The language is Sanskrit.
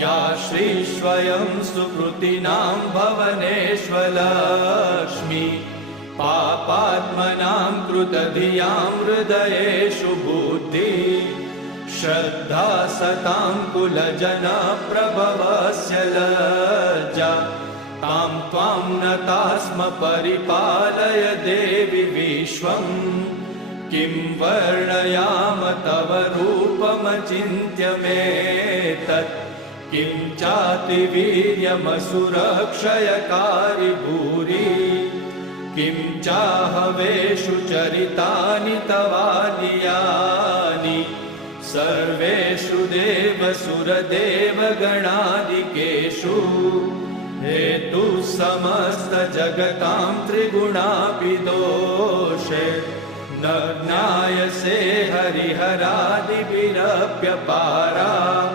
या श्रीस्वयं सुकृतिनां भवनेष्वलक्ष्मी पापात्मनां कृतधियां हृदयेषु बुद्धि श्रद्धा सतां कुलजनप्रभवस्य लज्जा तां त्वां नताः स्म परिपालय देवि विश्वम् किं वर्णयाम तव रूपमचिन्त्यमेतत् किं चातिवीर्यमसुरक्षयकारि भूरि किं चाहवेषु चरितानि तवानियानि सर्वेषु देवसुरदेवगणादिकेषु हेतुः समस्तजगतां त्रिगुणापि दोषे न ज्ञायसे हरिहरादिभिरप्यपारा।